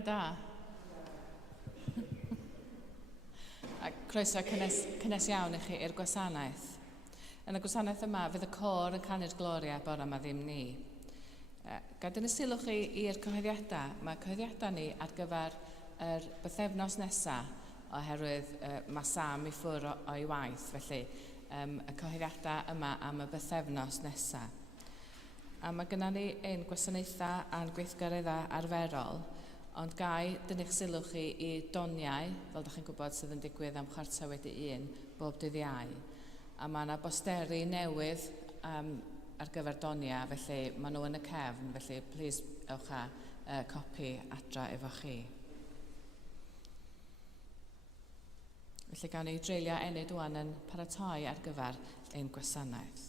Bore da. A croeso cynnes iawn i chi i'r gwasanaeth. Yn y gwasanaeth yma, fydd y côr yn canu'r gloria bore yma ddim ni. Gad yn y sylw chi i'r cyhoeddiadau, mae cyhoeddiadau ni ar gyfer yr bythefnos nesaf, oherwydd mae Sam i ffwrdd o'i waith, felly y cyhoeddiadau yma am y bythefnos nesaf. A mae gennym ni ein gwasanaethau a'n gweithgareddau arferol, ond gai dynnu'ch sylw chi i doniau, fel ydych chi'n gwybod sydd yn digwydd am chwarter wedi 1 bob dydd Iau. A mae yna bosteri newydd ar gyfer doniau, felly maen nhw yn y cefn, felly plis ewch â copi adra efo chi. Felly gawn ni dreulio enid wan yn paratoi ar gyfer ein gwasanaeth.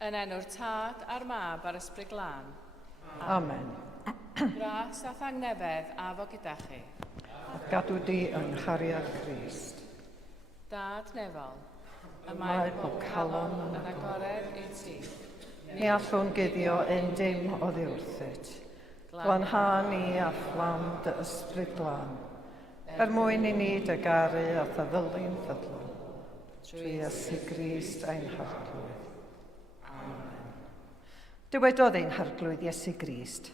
Yn enw'r Tad a'r Mab a'r Ysbryd Glân. Amen. Gras a thangnefedd a fo gyda chi. Gadw di yn chariad Crist. Dad nefol, y Mae bob calon yn agored i ti. Ni allwn guddio un dim o ddiwrthyd. Glanhau ni a phlam dy ysbryd glân. Mwyn i ni dy garu a ddylun ffydlon. Trwy Iesu Grist ein harglwydd. Dywedodd ein harglwydd Iesu Grist,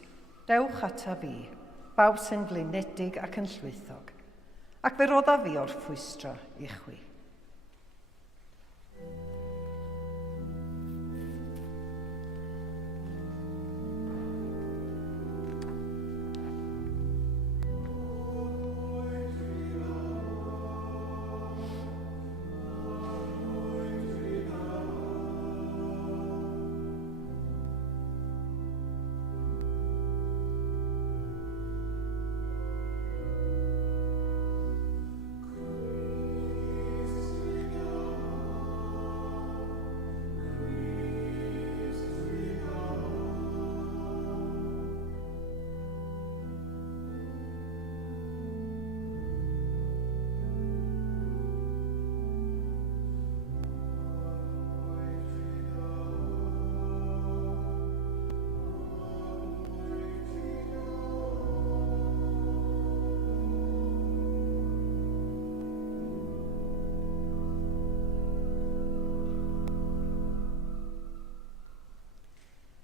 dewch ata fi, baw sy'n flinedig ac yn llwythog, ac fe rodda fi o'r ffwystra i chwi.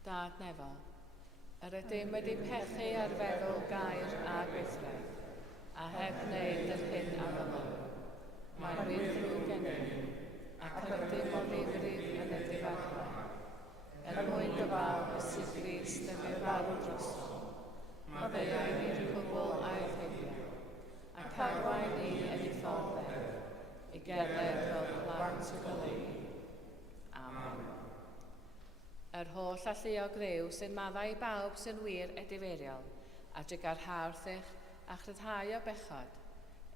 Dad nefol, yr ydym wedi pechu ar feddwl gair a gweithred, a heb wneud yr hyn a ddylwn. Mae'n wir ddrwg gennym, ac yr ydym o ddifrif yn y difarchfa. Mwyn gyfal Iesu Grist yn ei farw drosto, maddeuai ni'r cwbl a'i ffeiliau, ac arwain ni yn ei ffordd i gerdded fel plant y goleuni. Amen. Yr holl alluo grew sy'n maddau i bawb sy'n wir edifeiriol, a drigar hawrth a chryddhau o bechod,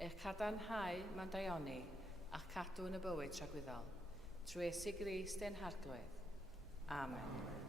eich cadarnhau mewn daioni a'ch cadw yn y bywyd tragwyddol, trwy Iesu Grist ein harglwydd. Amen.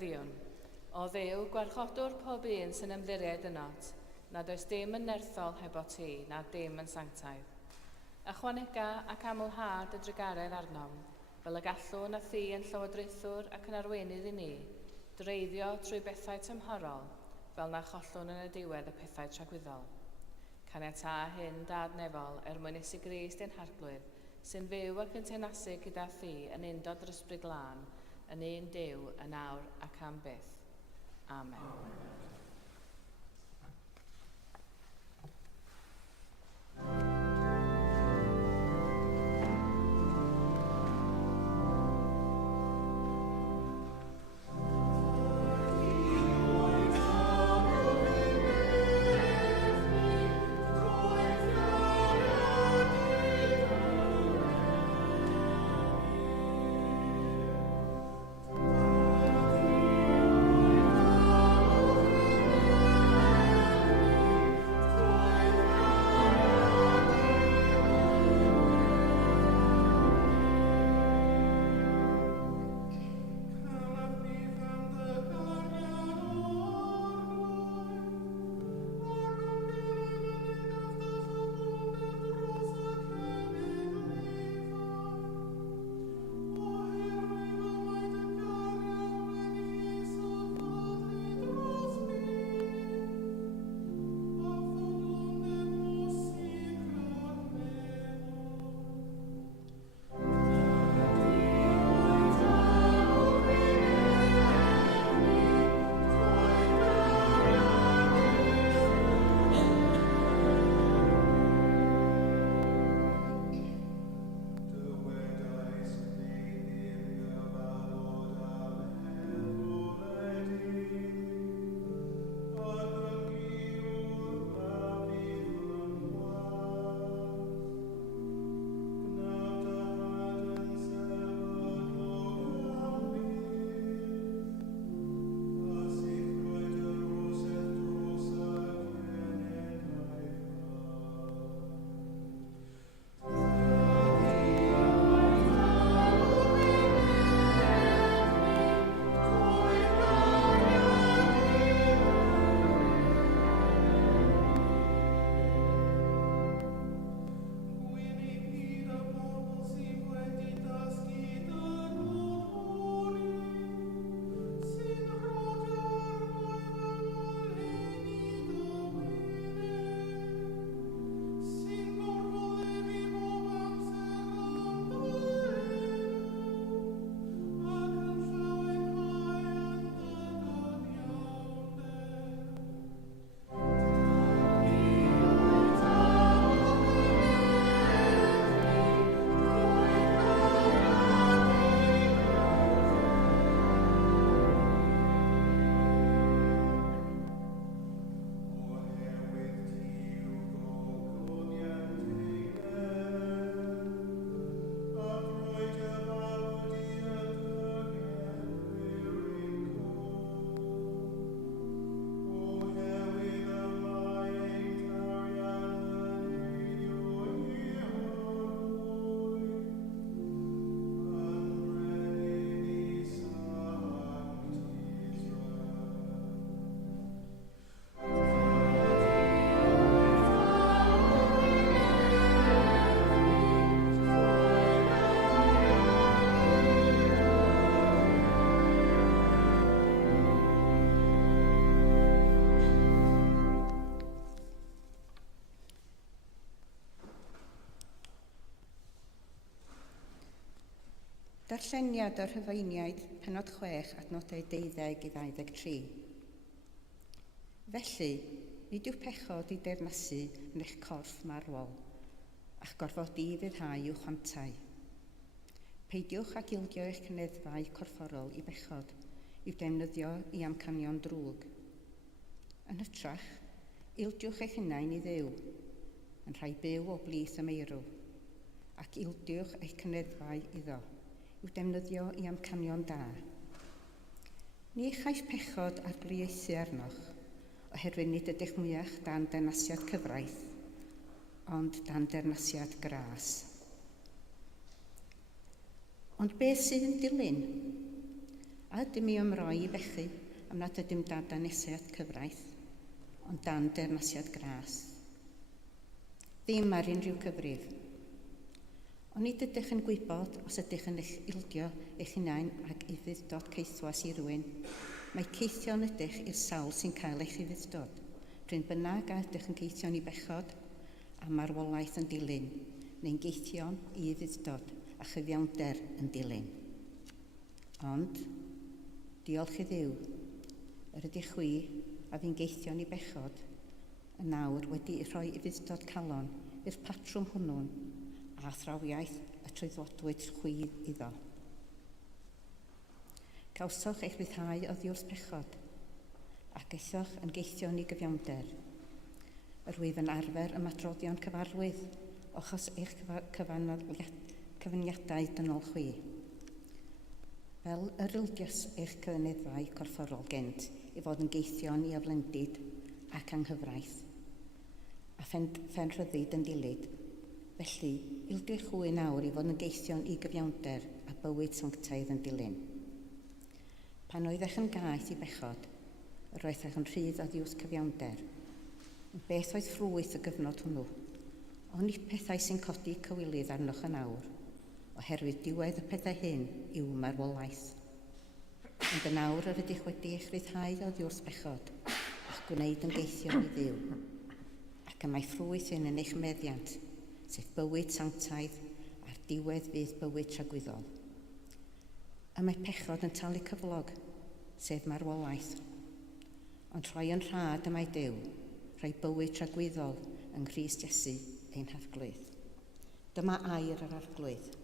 newyddion. O Dduw, gwarchodwr pob un sy'n ymddiried ynot, nad oes dim yn nerthol hebo ti, nad dim yn sanctaidd. Ychwanega ac amlhad y drigaredd arnom, fel y gallwn a thi yn llywodraethwr ac yn arweinydd i ni, dreiddio trwy bethau tymhorol, fel na chollwn yn y diwedd y pethau tragwyddol. Caniata hyn dadnefol mwyn Iesu Grist ein harglwydd, sy'n fyw ac yn tenasu gyda thi yn undod yr Ysbryd Glân, yn un Duw yn awr ac am byth. Amen. Darlleniad o'r Rhufeiniaid, penod 6, adnodau 12 i 23. Felly, nid yw pechod i deyrnasu yn eich corff marwol, a'ch gorfodi i fyddhau i'w chwantau. Peidiwch ag ildio eich cyneddfau corfforol i bechod, i'w defnyddio i amcanion drwg. Yn hytrach, ildiwch eich hunain i Dduw, yn rhai byw o blith y meirw, ac ildiwch eich cyneddfau iddo, i'w defnyddio i amcanion da. Ni chaiff pechod ar blieithu arnoch, oherwydd nid ydych mwyach dan dernasiad cyfraith, ond dan dernasiad gras. Ond beth sydd yn dilyn? A ydym i ymroi i bechu am nad ydym dan danesiad cyfraith, ond dan dermasiad gras. Ddim ar unrhyw cyfrif. Ond nid ydych yn gwybod os ydych yn eich ildio eich hunain ag ufudd-dod ceithwas i rywun, mae ceithion ydych i'r sawl sy'n cael eich ufudd-dod. Rwy'n bynnag a ydych yn ceithion i bechod a marwolaeth yn dilyn, neu'n geithion i ufudd-dod a chyfiawnder yn dilyn. Ond, diolch i Dduw, yr ydych chwi a fi'n geithion i bechod, yn nawr wedi rhoi ufudd-dod calon i'r patrwm hwnnw'n a thrawiaeth y trwyddodwyd chwi iddo. Cawsoch eich ryddhau oddi wrth pechod, ac eithoch yn geithion i gyfiawnder. Yr wyf yn arfer ymadroddion cyfarwydd, ochos eich cyfyniadau dynol chwi. Fel yr ildios eich cyneddau corfforol gent i fod yn geithion i aflendid ac anghyfraith, a phenrhyddid yn dilyd. Felly, ildiwch chwi nawr i fod yn geithion i gyfiawnder a bywyd sanctaidd yn dilyn. Pan oeddech yn gaeth i bechod, roedd eich yn rhydd oddi wrth cyfiawnder. Beth oedd ffrwyth y gyfnod hwnnw? Ond nid pethau sy'n codi cywilydd arnoch yn awr, oherwydd diwedd y pethau hyn yw marwolaeth. Ond yn awr yr ydych wedi eich ryddhau oddi wrth bechod, a'ch gwneud yn geithion i Dduw. Ac y mae ffrwyth hyn yn eich meddiant, sef bywyd sanctaidd a'r diwedd fydd bywyd tragwyddol. Y mae pechod yn talu cyflog, sef marwolaeth. Ond rhoi yn rhad y mae Duw, rhoi bywyd tragwyddol yng Nghrist Iesu ein harglwydd. Dyma air yr arglwydd.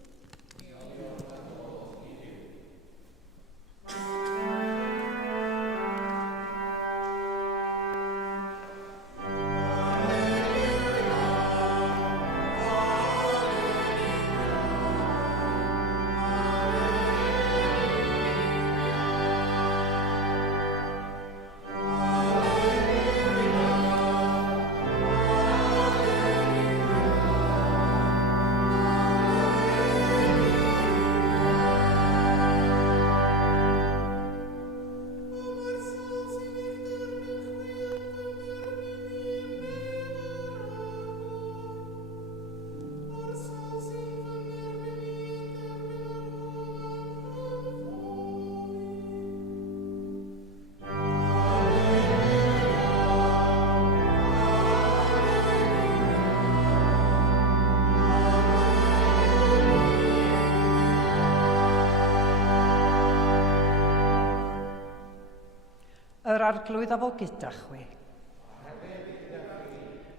Yr arglwydd a fo gyda chwi.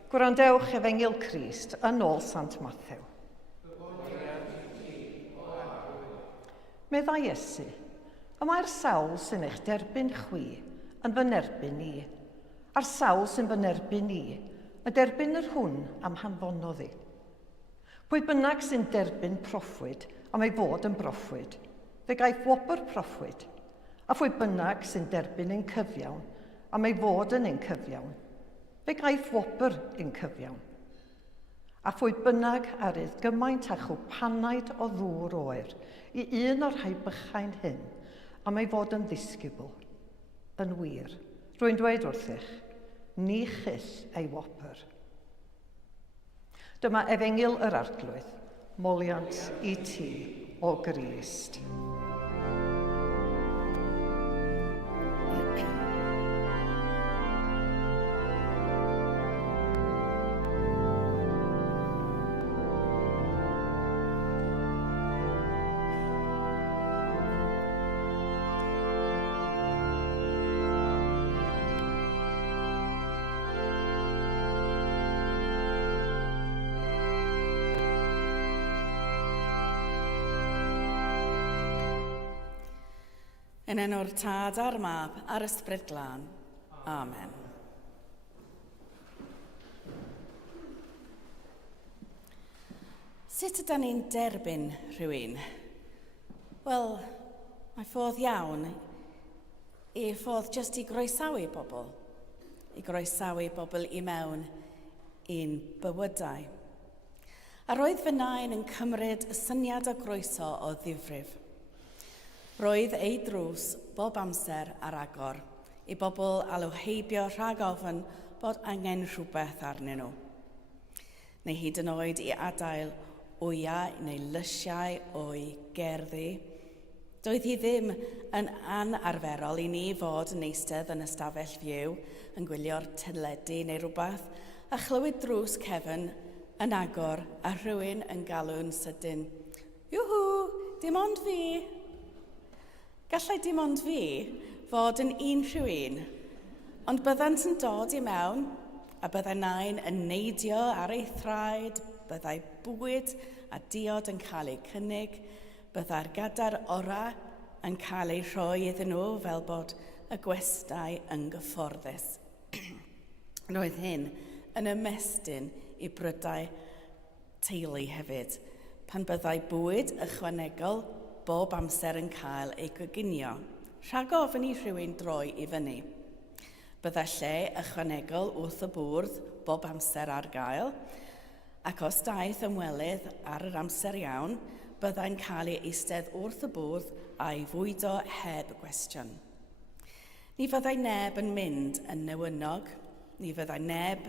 Gwrandewch Efengil Crist yn ôl Sant Mathew. Meddai Iesu, y mae'r sawl sy'n eich derbyn chwi yn fy nerbyn ni, a'r sawl sy'n fy nerbyn ni, y derbyn yr hwn am hanfonodd i. Pwy bynnag sy'n derbyn proffwyd am ei fod yn broffwyd, fe gaeth wobr proffwyd, a phwy bynnag sy'n derbyn ein cyfiawn am ei fod yn ein cyfiawn, fe gaeth wobr ein cyfiawn. A phwy bynnag arydd gymaint a chwpanaid o ddŵr oer i un o'r rhai bychain hyn am ei fod yn ddisgybl, yn wir. Rwy'n dweud wrthych, ni chyll ei wobr. Dyma Efengil yr Arglwydd, moliant i ti o Grist. Yn enw'r Tad a'r Mab a'r Ysbryd Glân. Amen. Sut ydyn ni'n derbyn rhywun? Wel, mae ffordd iawn i ffordd jyst i groesawu bobl. I groesawu bobl i mewn i'n bywydau. A roedd fy nain yn cymryd y syniad o groeso o ddifrif. Roedd ei drws bob amser ar agor i bobl alw heibio rhag ofyn bod angen rhywbeth arnyn nhw. Neu hyd yn oed i adael wyau neu lysiau o'i gerddi. Doedd hi ddim yn anarferol i ni fod yn eistedd yn ystafell fyw, yn gwylio'r teledu neu rhywbeth, a chlywed drws cefn yn agor a rhywun yn galw'n sydyn. Iwhw, dim ond fi. Gallai dim ond fi fod yn un rhywun, ond byddant yn dod i mewn, a byddai nain yn neidio ar ei thraed, byddai bwyd a diod yn cael ei cynnig, byddai'r gadair ora yn cael ei rhoi iddyn nhw fel bod y gwestai yn gyfforddus. Roedd hyn yn ymestyn i brydau teulu hefyd, pan byddai bwyd ychwanegol bob amser yn cael ei goginio, rhag ofyn i rhywun droi i fyny. Byddai lle ychwanegol wrth y bwrdd bob amser ar gael, ac os daeth ymwelydd ar yr amser iawn, byddai'n cael ei eistedd wrth y bwrdd a'i fwydo heb gwestiwn. Ni fyddai neb yn mynd yn newynog, ni fyddai neb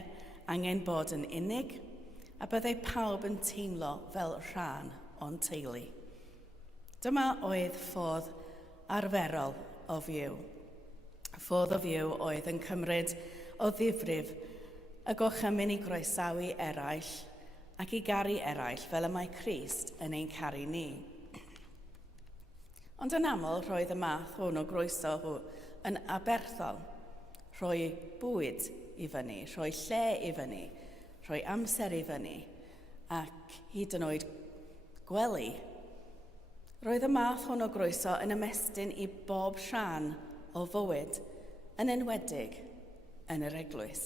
angen bod yn unig, a byddai pawb yn teimlo fel rhan o'n teulu. Dyma oedd ffordd arferol o fyw. Ffordd o fyw oedd yn cymryd o ddifrif y gorchymyn i groesawu eraill ac i garu eraill fel y mae Crist yn ein caru ni. Ond yn aml roedd y math hwn o groeso yn aberthol. Rhoi bwyd i fyny, rhoi lle i fyny, rhoi amser i fyny ac hyd yn oed gwely. Roedd y math hwn o groeso yn ymestyn i bob rhan o fywyd, yn enwedig yn yr eglwys.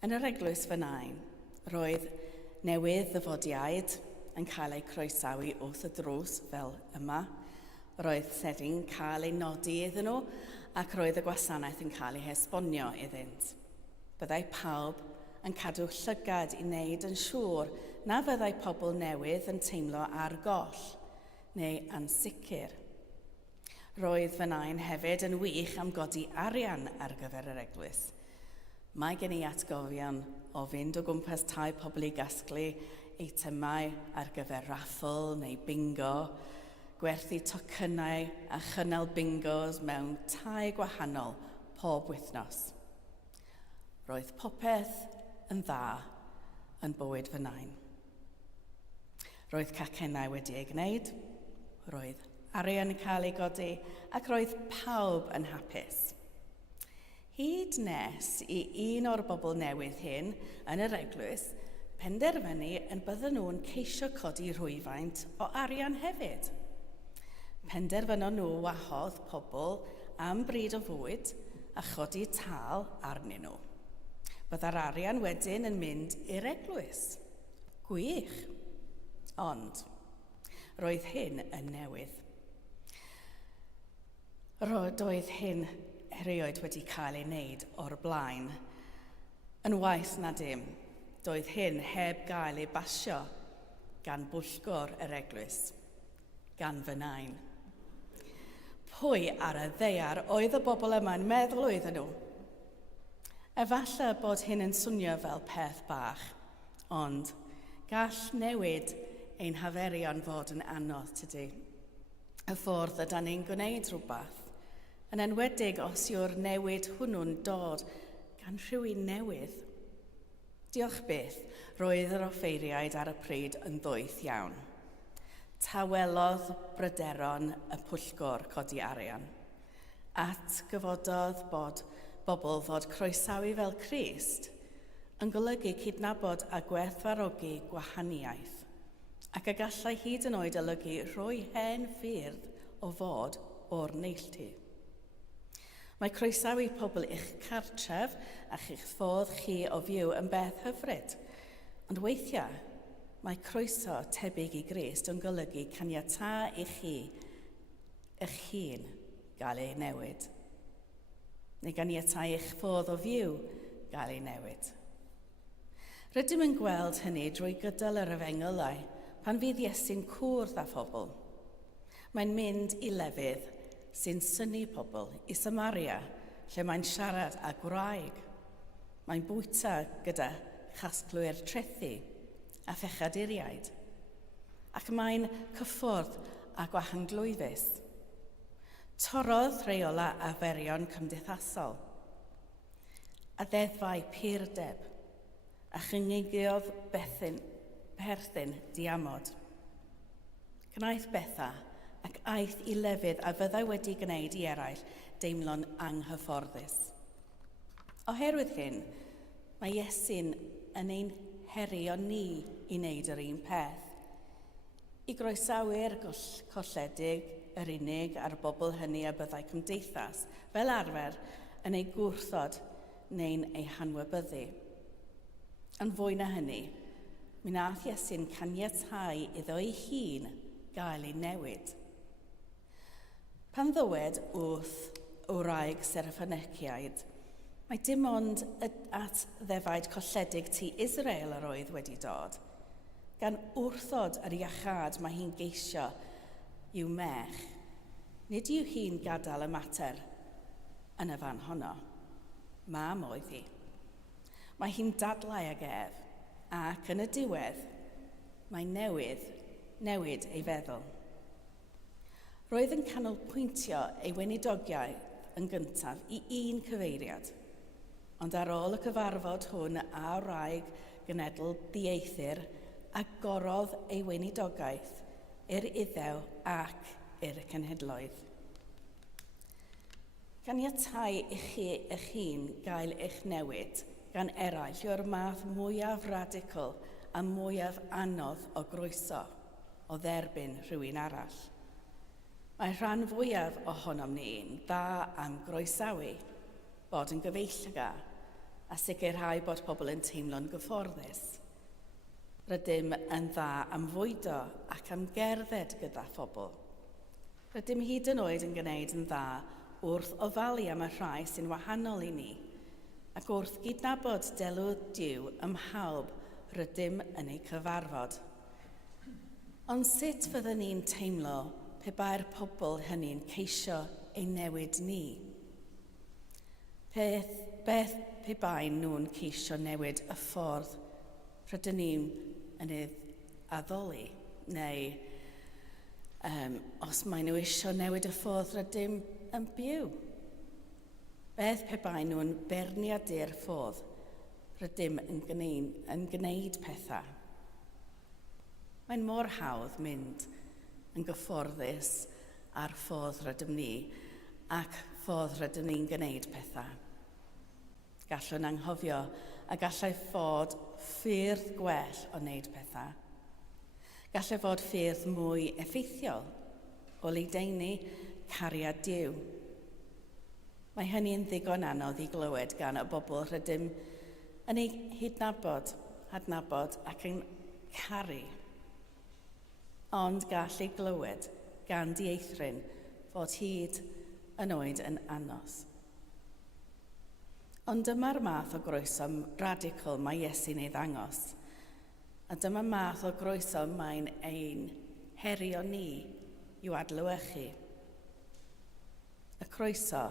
Yn yr eglwys fy nain, roedd newydd ddyfodiaid yn cael ei croesawu wrth y drws fel yma. Roedd sedi'n cael ei nodi iddyn nhw ac roedd y gwasanaeth yn cael ei hesbonio iddynt. Byddai pawb yn cadw llygad i wneud yn siŵr na fyddai pobl newydd yn teimlo ar goll neu ansicr. Roedd fy nain hefyd yn wych am godi arian ar gyfer yr eglwys. Mae gen i atgofion o fynd o gwmpas tai pobl i gasglu eitemau ar gyfer raffl neu bingo, gwerthu tocynnau a chynnal bingos mewn tai gwahanol pob wythnos. Roedd popeth yn dda yn bywyd fy nain. Roedd cacennau wedi ei gwneud, roedd arian yn cael ei godi ac roedd pawb yn hapus. Hyd nes i un o'r bobl newydd hyn yn yr eglwys penderfynu yn bydden nhw'n ceisio codi rhwyfaint o arian hefyd. Penderfynon nhw wahodd pobl am bryd o fwyd a chodi tal arnyn nhw. Byddai'r arian wedyn yn mynd i'r eglwys. Gwych. Ond, roedd hyn yn newydd. Roedd hyn erioed wedi cael ei wneud o'r blaen. Yn waeth na dim, doedd hyn heb gael ei basio gan bwyllgor yr eglwys, gan fy nain. Pwy ar y ddeiar oedd y bobl yma'n meddwl oedden nhw? Efallai bod hyn yn swnio fel peth bach, ond gall newid ein haferion fod yn anodd tydi. Y ffordd ydan ni'n gwneud rhywbeth, yn enwedig os yw'r newid hwnnw'n dod gan rhywun newydd. Diolch byth, roedd yr offeiriaid ar y pryd yn ddwyth iawn. Tawelodd bryderon y pwyllgor codi arian. Atgyfododd bod bobl fod croesawu fel Crist yn golygu cydnabod a gwerthfawrogi gwahaniaeth, ac y gallai hyd yn oed olygu rhoi hen ffyrdd o fod o'r neilltu. Mae croesawu pobl i'ch cartref a'ch eich ffordd chi o fyw yn beth hyfryd, ond weithiau mae croeso tebyg i Grist yn golygu caniatâd i chi eich hun gael ei newid, neu ganiatâd eich ffordd o fyw gael ei newid. Rydym yn gweld hynny drwy gydol yr efengylau pan fydd Iesu'n cwrdd â phobl. Mae'n mynd i lefydd sy'n synnu pobl i Samaria, lle mae'n siarad â gwraig. Mae'n bwyta gyda chasglwyr trethu a phechaduriaid, ac mae'n cyffwrdd a gwahanglwyfus. Torodd rheola arferion cymdeithasol, a ddeddfau pirdeb, a chynigiodd perthyn diamod. Gwnaeth bethau ac aeth i lefydd a fyddai wedi gwneud i eraill deimlo'n anghyfforddus. Oherwydd hyn, mae Iesu'n yn ein herio ni i wneud yr un peth, i groesawu'r colledig, yr unig a'r bobl hynny a byddai cymdeithas, fel arfer yn ei gwrthod neu'n ei hanwybyddu. Yn fwy na hynny, mi wnaeth Iesu'n caniatáu iddo ei hun gael ei newid. Pan ddywed wrth wraig Serafeniciaid, mae dim ond at ddefaid colledig tu Israel yr oedd wedi dod, gan wrthod yr iachad mae hi'n geisio i'w mech. Nid yw hi'n gadael y mater yn y fan honno. Mam oedd hi. Mae hi'n dadlau ag ef, ac yn y diwedd, mae newid ei feddwl. Roedd yn canolbwyntio ei weinidogaeth yn gyntaf i un cyfeiriad, ond ar ôl y cyfarfod hwn a wraig genedl dieithr, agorodd ei weinidogaeth i'r Iddew ac i'r cenhedloedd. Ganiatáu i chi eich hun gael eich newid gan eraill yw'r math mwyaf radical a mwyaf anodd o groeso o dderbyn rhywun arall. Mae rhan fwyaf ohonom ni'n dda am groesawu, bod yn gyfeillgar a sicrhau bod pobl yn teimlo'n gyfforddus. Rydym yn dda am fwydo ac am gerdded gyda phobl. Rydym hyd yn oed yn gwneud yn dda wrth ofalu am y rhai sy'n wahanol i ni, ac wrth gydnabod delw Duw ym mhawb rydym yn ei cyfarfod. Ond sut fyddwn ni'n teimlo pe bai'r pobl hynny'n ceisio ei newid ni? Beth pe bain nhw'n ceisio newid y ffordd rydyn ni'n yn ei addoli, neu os maen nhw eisiau newid y ffordd rydym yn byw. Beth pe bain nhw'n berniadu'r ffordd rydym yn gwneud pethau. Mae'n mor hawdd mynd yn gyfforddus ar ffordd rydym ni ac ffordd rydym ni'n gwneud pethau. Gallwn anghofio a gallai fod ffyrdd gwell o wneud pethau. Gallai fod ffyrdd mwy effeithiol o ledaenu cariad Duw. Mae hynny'n ddigon anodd i glywed gan y bobl rydym yn ei hadnabod ac yn caru. Ond gall ei glywed gan dieithrin fod hyd yn oed yn anos. Ond dyma'r math o groeso radical mae Iesu'n ei ddangos, a dyma math o groeso mae'n ein herio ni i'w adlewyrchu. Y croeso,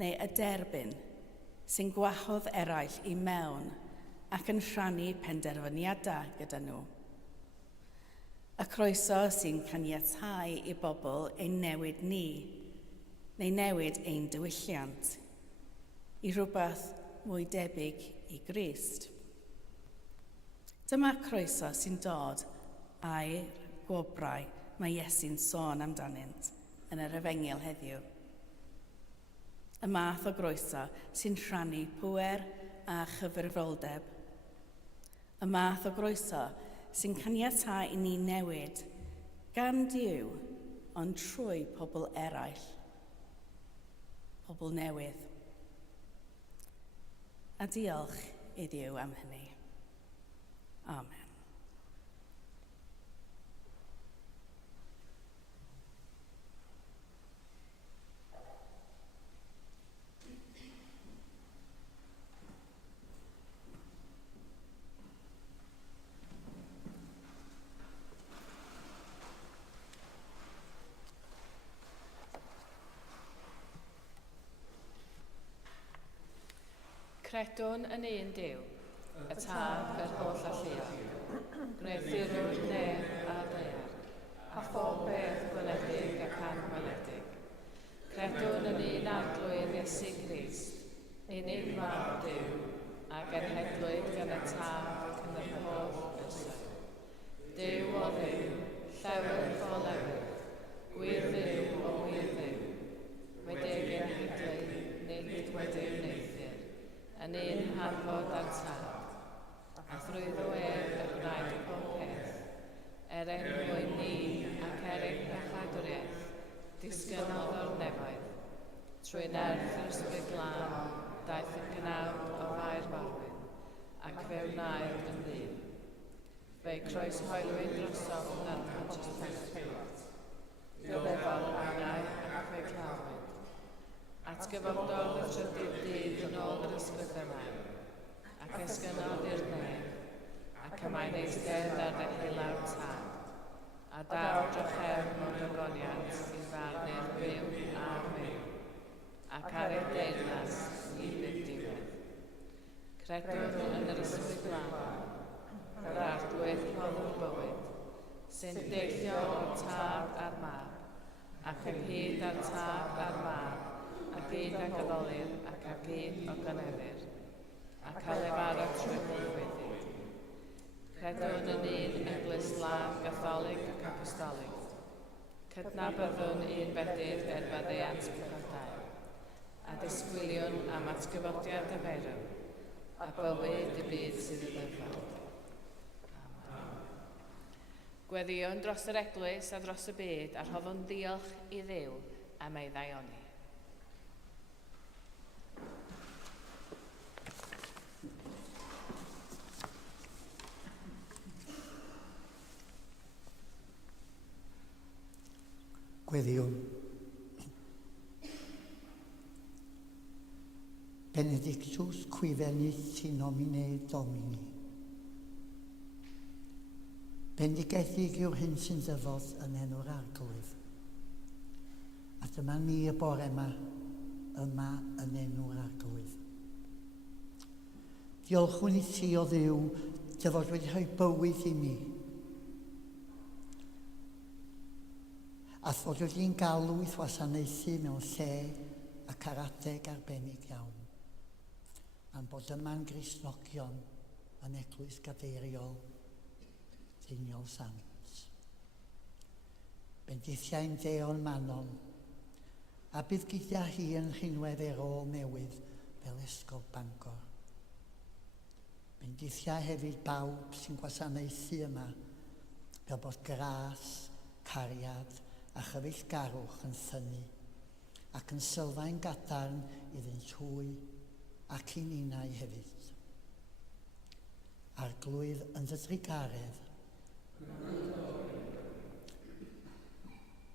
neu y derbyn, sy'n gwahodd eraill i mewn ac yn rhannu penderfyniadau gyda nhw. Y croeso sy'n caniatáu i bobl ein newid ni, neu newid ein diwylliant, i rhywbeth mwy debyg i Grist. Dyma croeso sy'n dod â'r gwobrau mae Iesu'n sôn amdanynt yn yr Efengyl heddiw. Y math o groeso sy'n rhannu pŵer a chyfrifoldeb. Y math o groeso sy'n caniatáu i ni newid gan Duw, ond trwy pobl eraill. Pobl newydd. A diolch i Dduw am hynny. Amen. Credwn yn un Duw, y Tad yr holl alluog, gwneithurwr neb a ddaear, a phob beth gweledig ac anweledig. Credwn yn un arglwydd Iesu Grist, unig mab Duw, a genhedlwyd gan y Tad ac yn yr holl ysau. Duw o Dduw, llewydd o lewydd, gwir Dduw o wir Dduw, wedi'i genhedlu, nid wedi'i wneithir, yn un hanfod a'r Tad, a thrwyddo y gwnaed pob peth, mwyn ni ac pechadwriaeth, disgynnod o'r nefoedd, trwy nerth yr ysbryd glân, daeth yn gnawd o fair farwyn, ac fe wnaed yn ddyn. Fe'i croeshoelwyd drosodd na'r Pontius Pilat, dioddefol angau ac fe'i claddwyd. Atgyfodol y trydydd dydd yn ôl yr ysbrydau, ac esgynnod i'r nef, ac ymai'n eistedd ar ddehilawr Tad, a daw drachefn o'r dogoniant i farnu'r byw a'r fyw, ac ar ei deyrnas i fynd diwedd. Credwn yn yr ysbryd glân, yr arglwydd rhoddwr bywyd, sy'n deillio o'r Tad a'r Mab, ac ynghyd â'r Tad a'r Mab, a gyd ag addolur ac a gyd o gynefyr, a cael efara trwy gwyddwyd. Credwn yn un eglwys lan Gatholig ac Apostolic. Cydnabyddwn un bedydd ger faddeuant pechodau, a disgwyliwn am atgyfodiad y ferw, a bywyd y byd sydd yn ddyfal. Gweddiwn dros yr eglwys a dros y byd a rhoddwn diolch i Dduw am ei ddaioni. Gweddiwn. Benedictus qui venit in nomine Domini. Bendigedig yw'r hyn sy'n dyfod yn enw'r arglwydd. A dyma ni y bore yma yn enw'r arglwydd. Diolchwn i ti o Dduw, dyfod wedi rhoi bywyd i ni. A thod wedi'n galw i wasanaethu mewn lle ac ar adeg arbennig iawn. Am bod yma'n Gristnogion yn eglwys gadeiriol Diniol Sant. Bendithiau'n deon Manon, a bydd gyda hi yn rhinwedd erol newydd fel Ysgol Bangor. Bendithiau hefyd bawb sy'n gwasanaethu yma fel bod gras, cariad a chyfeillgarwch yn ffynnu ac yn sylfaen gadarn iddynt hwy ac i ninau hefyd. Arglwydd yn dy drigaredd.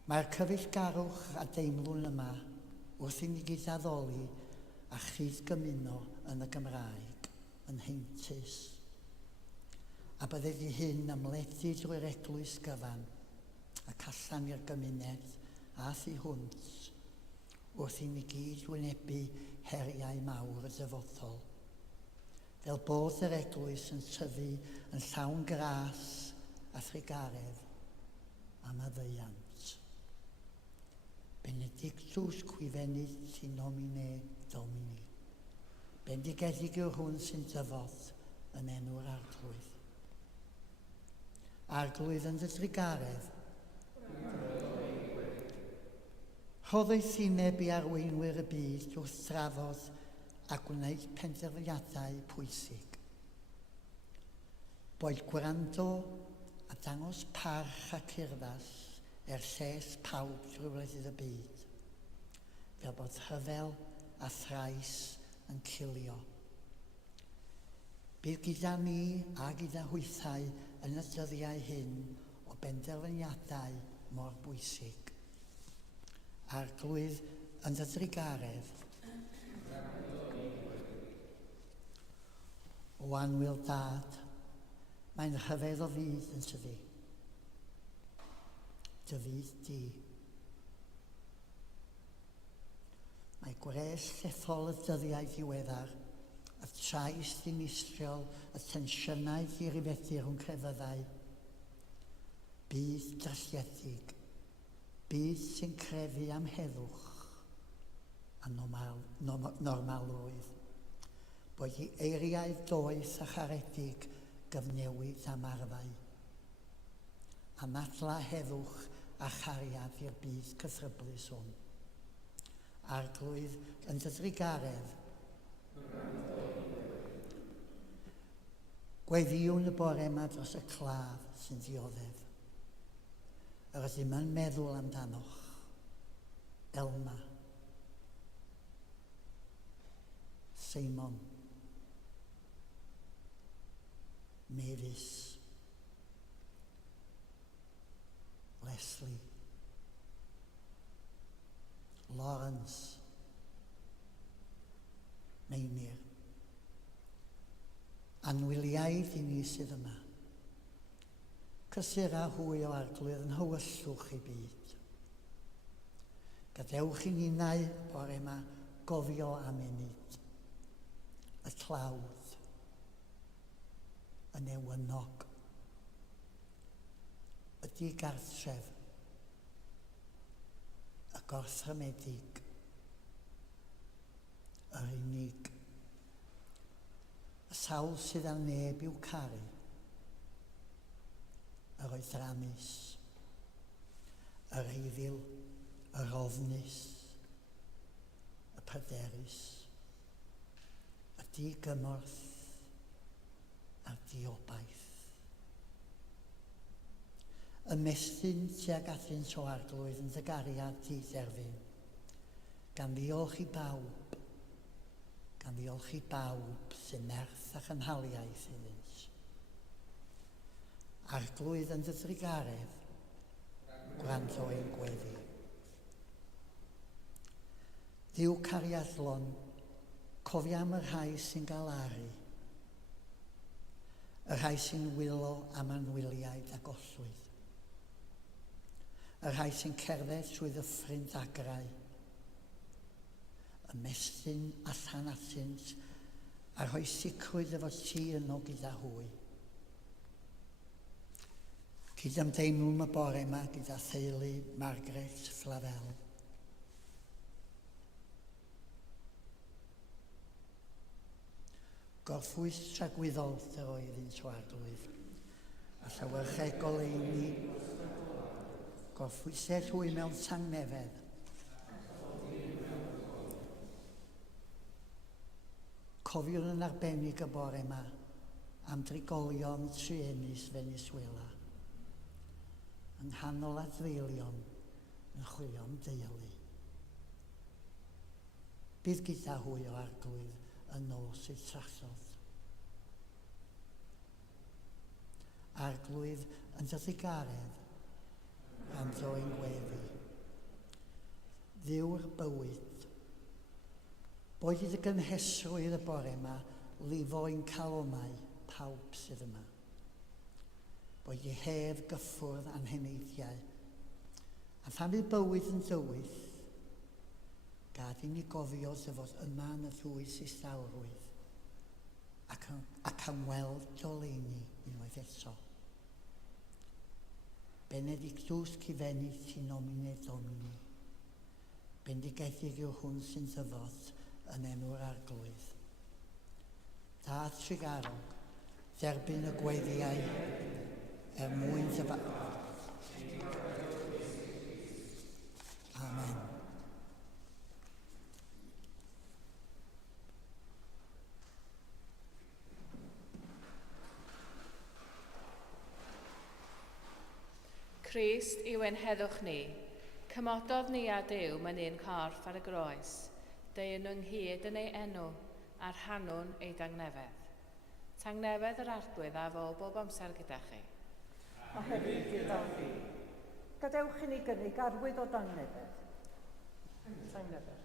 Mae'r cyfeillgarwch a deimlwn yma wrth i ni gyd addoli a chyd gymuno yn y Gymraeg yn heintus. A byddai di hyn ymledu drwy'r eglwys gyfan ac allan i'r gymuned a thu hwnt wrth i ni gyd wynebu heriau mawr y dyfodol. Fel bod yr eglwys yn tyfu yn llawn gras a thrigaredd am y ddeiant. Benedictus qui venit in nomine Domini. Bendigedig yw'r hwn sy'n dyfod yn enw'r arglwydd. Arglwydd yn dy drigaredd. Rhoddwyd thineb i arweinwyr y byd wrth drafod a gwneud penderfyniadau pwysig. Boed gwrando a dangos parch ac urddas lles pawb drwy wledydd y byd, fel bod rhyfel a thrais yn cilio. Bydd gyda ni a gyda hwythau yn y dyddiau hyn o benderfyniadau mor bwysig. Arglwydd yn dy drigaredd. O anwyl dad, mae'n rhyfedd o fydd yn tyfu. Dy fydd di. Mae gwres llethol y dyddiau ddiweddar y trais dinistriol, y tensiynau dirifedu rhwng crefyddau. Byd drasiedig, byd sy'n crefu am heddwch a normalrwydd, bod ei eiriau doeth a charedig gyfnewid am arfau. Anadla heddwch a chariad i'r byd cythryblus hwn. Arglwydd yn dydrigaredd. Gweddiwn y bore yma dros y claf sy'n dioddef. Yr ydym yn meddwl amdanoch. Elma. Cymun. Mefis. Leslie. Lawrence. Meinir. Anwyliaid i ni sydd yma. Cysura hwy o arglwydd yn hywyllwch i byd. Gadewch i ninnau bore yma gofio am enid. Y tlawdd. Y newynog. Y digartref. Y gorthrymmedig. Yr unig. Y sawl sydd ar neb i'w caru. Yr oedramus. Yr eifil. Yr ofnus. Y pryderus. Y digymorth. A'r diobaith. Ymestyn tuag atynt o arglwydd yn ddygariad di-derfyn. Gan ddiolch i bawb. Gan ddiolch i bawb sy'n nerth a chynhaliaeth iddynt. Arglwydd yn ddydrigaredd. Gwrando ein gweddi. Dduw cariadlon, cofia am y rhai sy'n gael aru. Y rhai sy'n wylo am anwyliaid a goswydd. Y rhai sy'n cerdded trwy ddyffryn dagrau. Ymestyn allan atynt a rhoi sicrwydd efo ti yno gyda hwy. Cydymdeimlwn y bore yma gyda theulu Margaret Flavel. Gorffwys tragwyddol yr oedd yn arglwydd, a llawyrchau goleuni, gorffwysau rhwy mewn tangnefedd. Cofiwn yn arbennig y bore yma am drigolion truenus Venezuela, yng nghanol adfeilion yn chwilio am deulu. Bydd gyda hwy o arglwydd yn nos y trasodd. Arglwydd yn dyddigaredd am ddoen gweddi. Dduw'r bywyd. Boed i'r gynhesrwydd y bore yma lifo'n calonau pawb sydd yma. Boed i hef gyffwrdd anheneiddiau. A phan bydd bywyd yn dywyll, gad i ni gofio sefod yma yn y ddwy sistawrwydd ac am weld doleini unwaith eto. Benedictus Cifenit in nomine Domini. Bendigedig yw hwn sy'n dyfod yn enw'r arglwydd. Da trigarog, derbyn y gweddiau mwyn dyfod. Amen. Crist yw ein heddwch ni. Cymododd ni a Duw mewn un corff ar y groes, deun ynghyd yn ei enw a'r hanwn ei dangnefedd. Tangnefedd yr arglwydd a fo bob amser gyda chi. A hefyd gyda fi. Gadewch i ni gynnig arwydd o dangnefedd. Tangnefedd.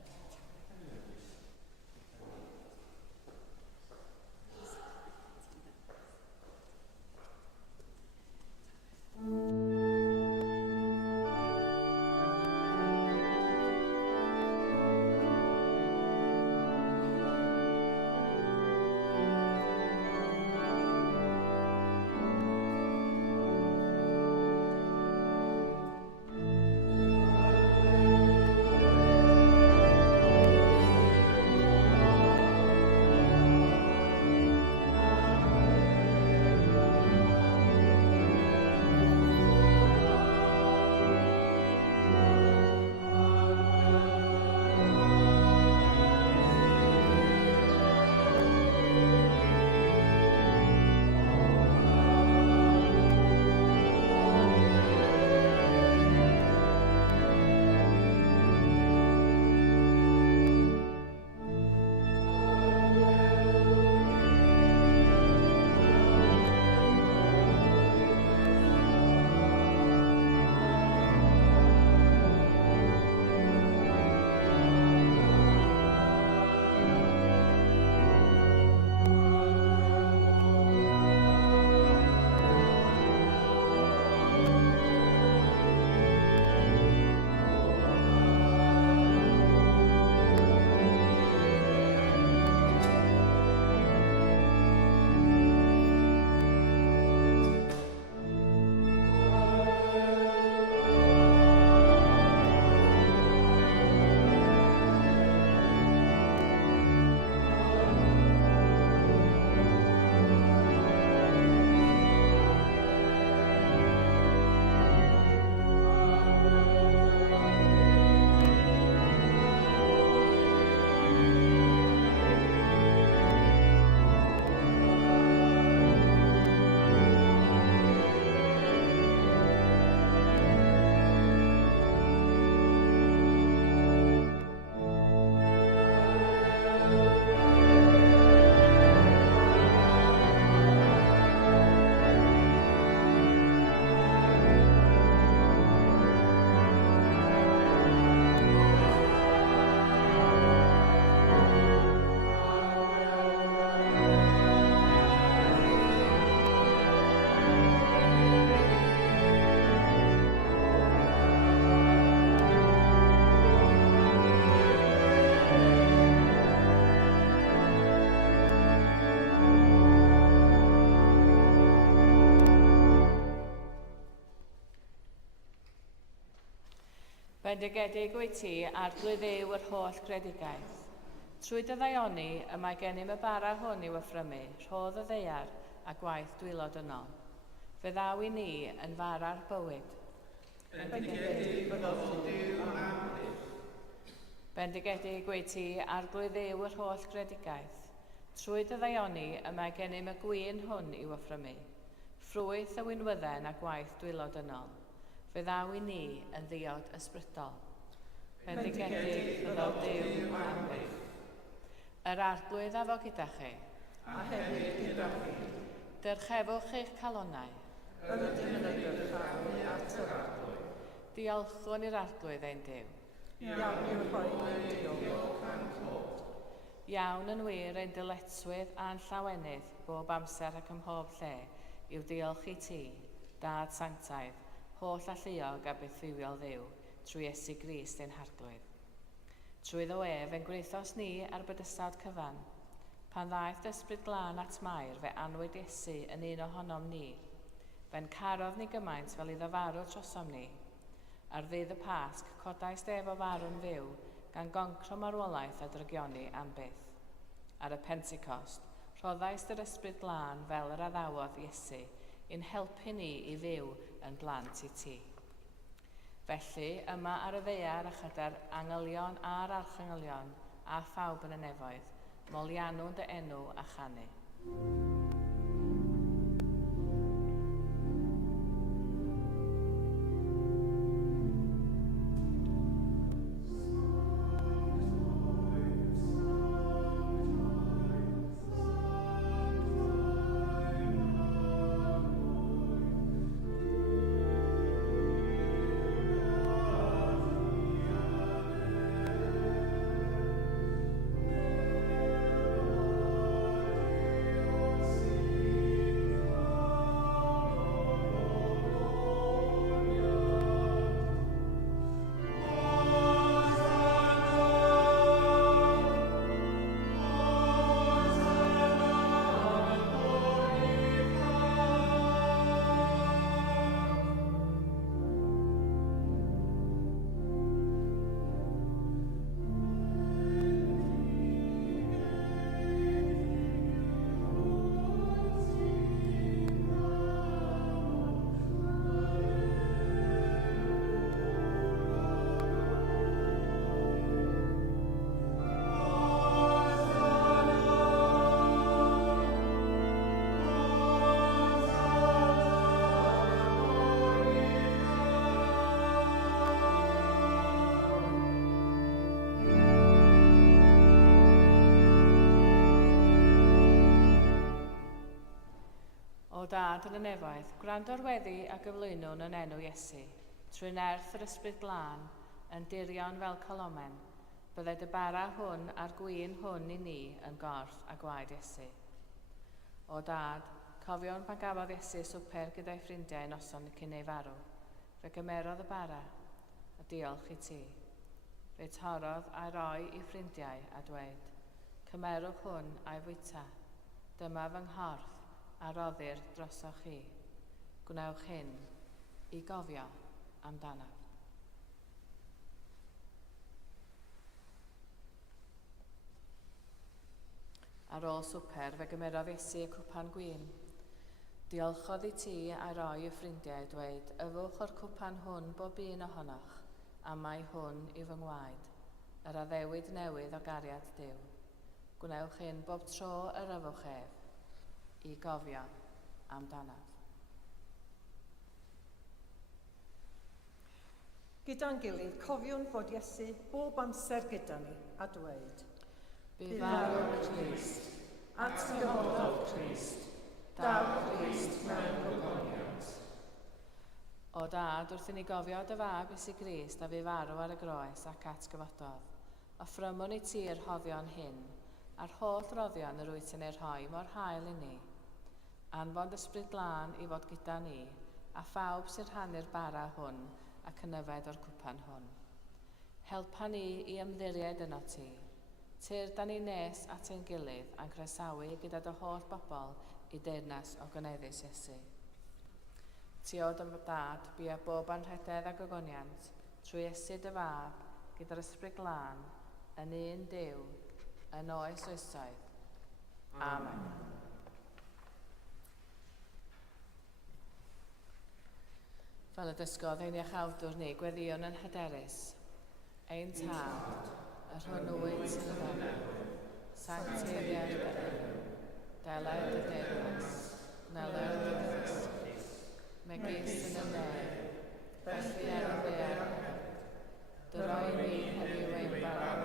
Bendigedig wyt ti arglwydd Dduw yr holl gredigaeth. Trwy dy ddaioni y mae gennym y bara hwn i'w yffrymu, rhodd y ddeiar a gwaith dwylod yno. Fe ddaw i ni yn fara'r bywyd. Bendigedig fyddwch Duw am byth. Bendigedig wyt ti arglwydd Dduw yr holl gredigaeth. Trwy dy ddaioni y mae gennym y gwyn hwn i'w yffrymu, ffrwyth y winwydden a gwaith dwylod yno. Fe ddaw i ni yn ddiod ysbrydol. Bendigedig fyddwch Duw am byth. Yr arglwydd a fo gyda chi. A hefyd gyda chi. Dyrchefwch eich calonnau. Ydym yn y gyrchafu at yr arglwydd. Diolchwn i'r arglwydd ein Duw. Iawn yw'r rhoi yn diolch am clod. Iawn yn wir ein dyletswydd a'n llawenydd bob amser ac ym mhob lle i'w diolch i ti, Dad Sanctaidd, holl alluog a bythfiwiol Dduw, trwy Iesu Grist ein harglwydd. Trwy ddo ef yn gwreithos ni ar bydysawd cyfan, pan ddaeth ysbryd glân at Mair fe anwyd Iesu yn un ohonom ni, fe'n carodd ni gymaint fel iddo farw trosom ni. Ar ddydd y Pasg, codais ef o farw'n fyw, gan goncro marwolaeth a drygioni am byth. Ar y Pentecost, rhoddais yr ysbryd glân fel yr addawodd Iesu, i'n helpu ni i fyw yn blant i ti. Felly, yma ar y ddeiar a chyda'r angylion a'r archangylion a phawb yn y nefoedd, molianwn dy enw a chanu. O Dad yn y nefoedd, gwrando'r weddi a gyflwynwn yn enw Iesu, trwy nerth yr ysbryd glân, yn dirion fel colomen, byddai dy bara hwn a'r gwyn hwn i ni yn gorff a gwaed Iesu. O Dad, cofion pan gafodd Iesu swper gyda'i ffrindiau noson cyn ei farw, fe gymerodd y bara, a diolch i ti. Fe torodd a'i roi i ffrindiau a dweud, cymerwch hwn a'i fwyta, dyma fy nghorff a roddir drosoch chi. Gwnewch hyn i gofio amdanaf. Ar ôl swper, fe gymerodd Iesu y cwpan gwyn. Diolchodd i ti a roi y ffrindiau dweud, yfwch o'r cwpan hwn bob un ohonoch, a mae hwn i fy ngwaed, yr addewid newydd o gariad Duw. Gwnewch hyn bob tro yr yfwch ef, i gofio amdanaf. Gyda'n gilydd, cofiwn fod Iesu bob amser gyda ni a dweud, Bu farw Crist, atgyfodol Crist, daw Crist mewn gogoniant. O Dad, wrth i ni gofio dy fab Iesu Grist a fu farw ar y groes ac atgyfododd, offrymwn i ti'r hoddion hyn, a'r holl roddion yr wyt yn ei rhoi mor hael i ni. Anfon ysbryd glân i fod gyda ni, a phawb sy'n rhannu'r bara hwn ac yn yfed o'r cwpan hwn. Helpa ni i ymddiried yno ti. Tyr da ni nes at ein gilydd a'n croesawu gyda dy holl bobl i deyrnas o gyneddus Iesu. Ti o dy Dad, bu a bob anrhededd a gogoniant, trwy Iesu dy fab, gyda'r ysbryd glân, yn un Duw, yn oes oesoedd. Amen. Fel y dysgodd ein iachawdwr ni, gweddion yn hyderus. Ein tad, yr hwnnwyd sy'n y fewn, sancteiddiau'r beddau, deled y deyrnas, neler y dwrthus, megis yn y neb, felly ar y ddear, dyroi ni heddiw ein barau,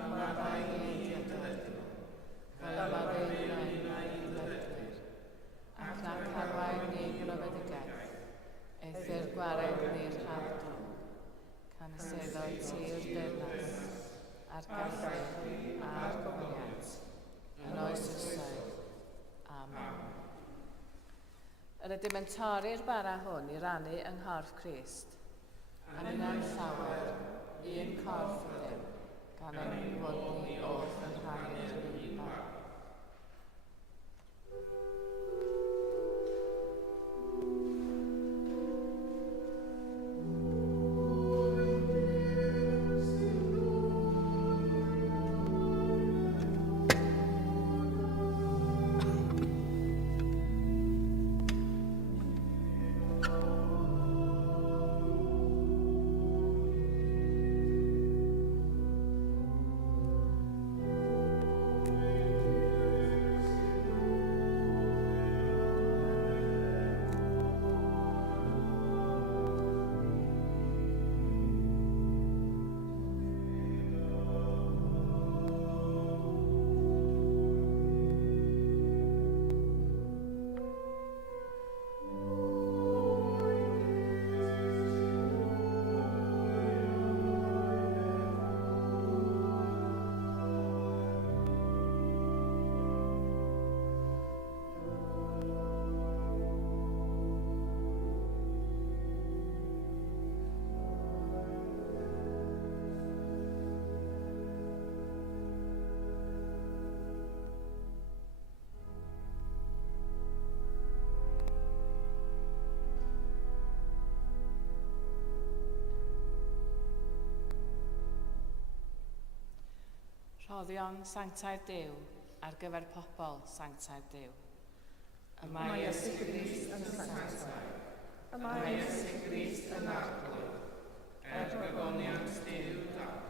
am raddau ni ein diodol, fel y maddau ein ledwyr, ac nac arwain ni brofedigaeth, eithyr gwared ni'r hardro, can yseiddoi tir deyrnas, a'r gallu a'r gomyniad, yn oes oesoedd. Amen. Yr ydym yn torri'r bara hwn i rannu yng nghorff Crist, a ni'n llawer, un corff ydym, gan ein bod ni oedd yn rhannu'r un bara. Rhoddion sanctaidd Duw ar gyfer pobl sanctaidd Duw. Y mae Iesu Grist yn sanctaidd. Y mae Iesu Grist yn arglwydd. Gwyddoniant Duw dawd.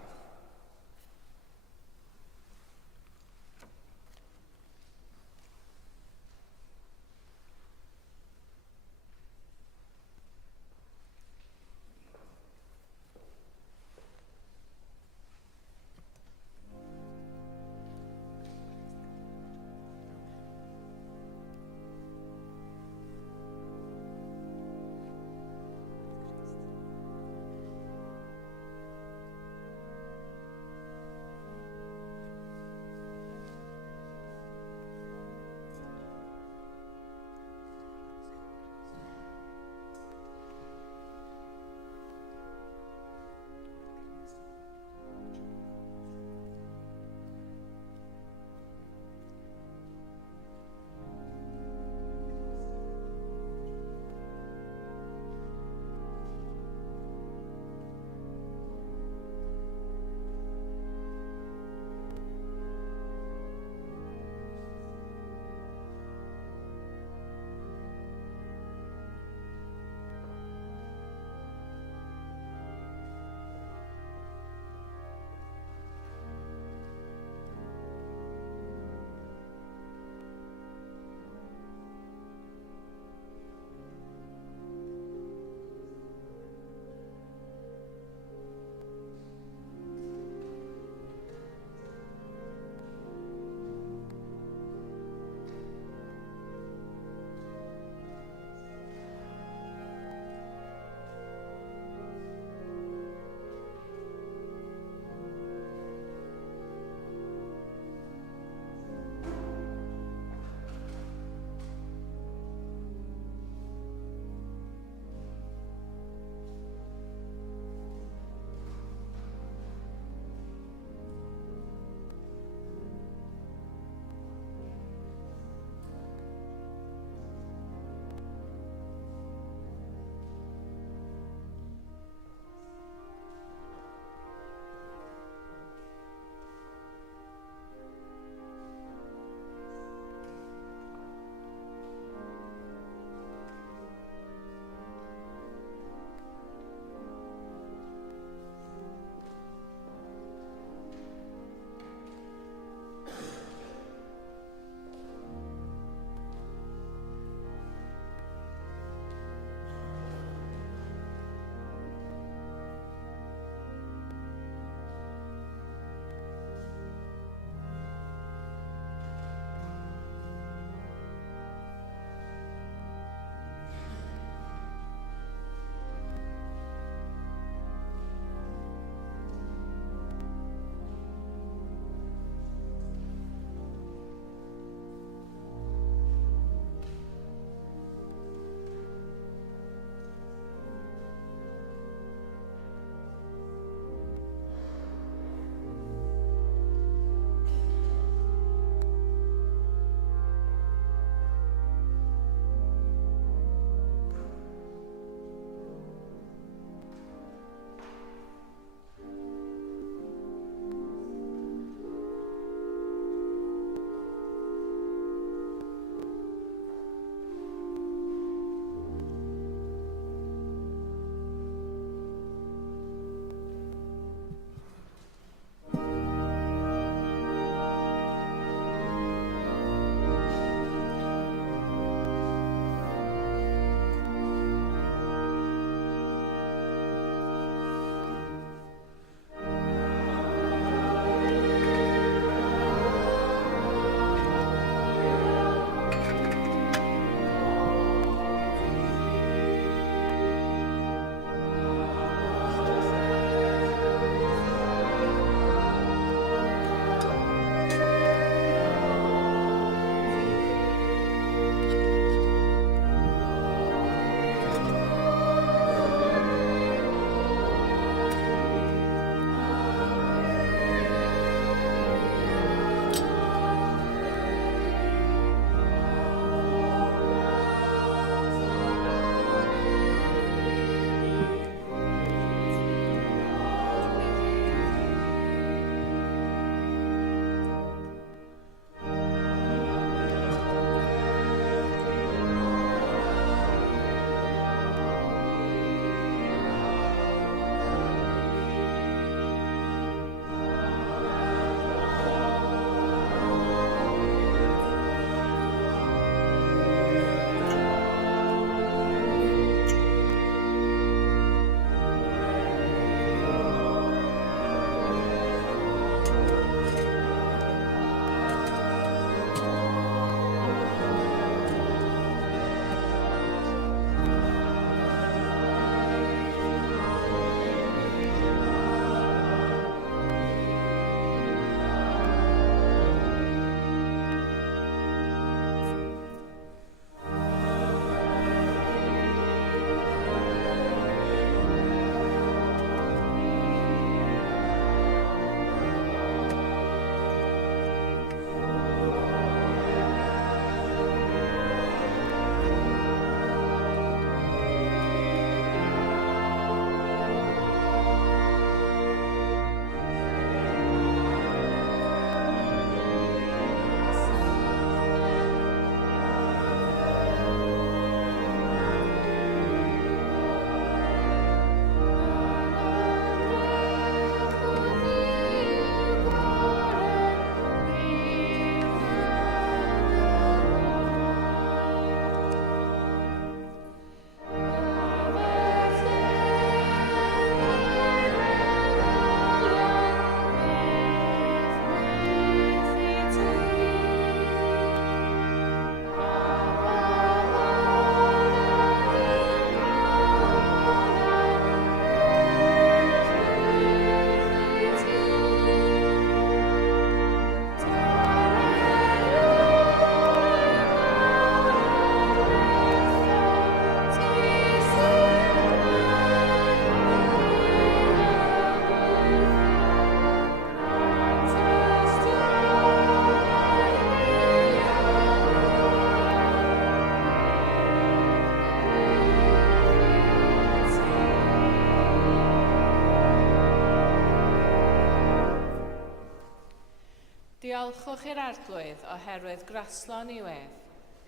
Diolchwch i'r arglwydd oherwydd graslon i'w ef,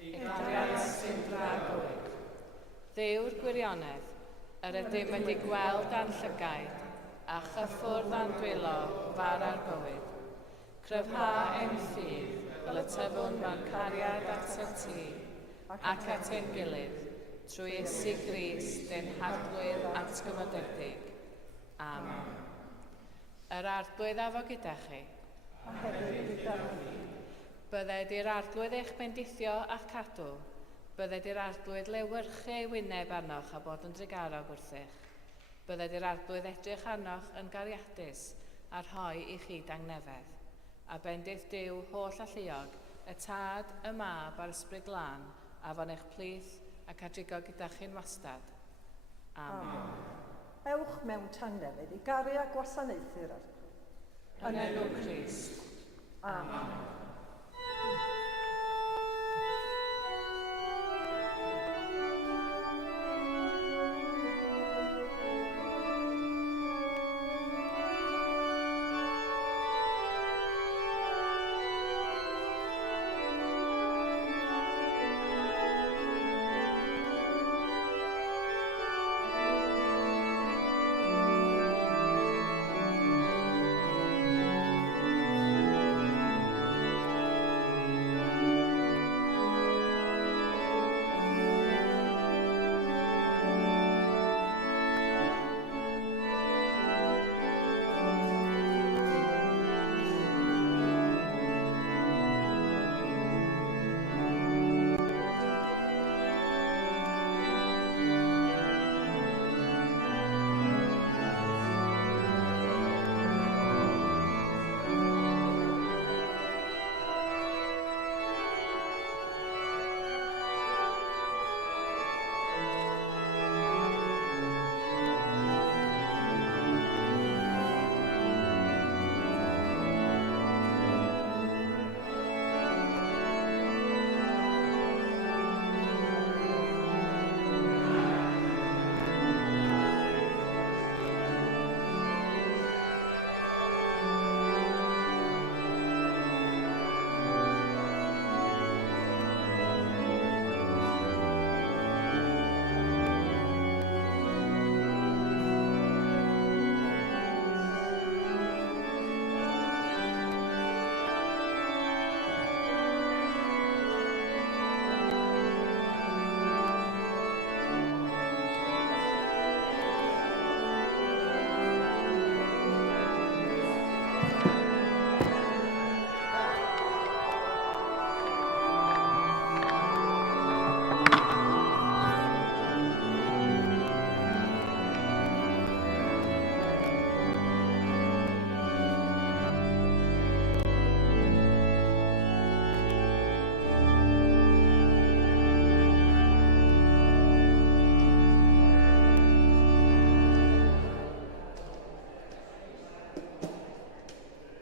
ei gariad sy'n dragwyr. Dduw'r gwirionedd, yr ydym wedi gweld a'n llygaid, a chyffwrdd a'n dwylo far ar bywyd. Cryfha ein ffydd, fel y tyfwn mewn cariad at y tŷ, ac at ein gilydd, trwy Iesu Grist, ein harglwydd atgyfodedig. Amen. Yr arglwydd afo gyda chi. A hefyd gyda ni. Bydded i'r arglwydd eich bendithio a'ch cadw. Bydded i'r arglwydd lewyrchu ei wyneb arnoch a bod yn drigarog wrthych. Bydded i'r arglwydd edrych arnoch yn gariadus a rhoi i chi dangnefedd. A bendith Duw holl a lluog, y tad, y mab a'r ysbryd glân, a fo'n eich plith ac adrigo gyda chi'n wastad. Amen. Ewch mewn tangnefedd i gario a gwasanaethu'r arglwydd. Yn enw Crist. Amen.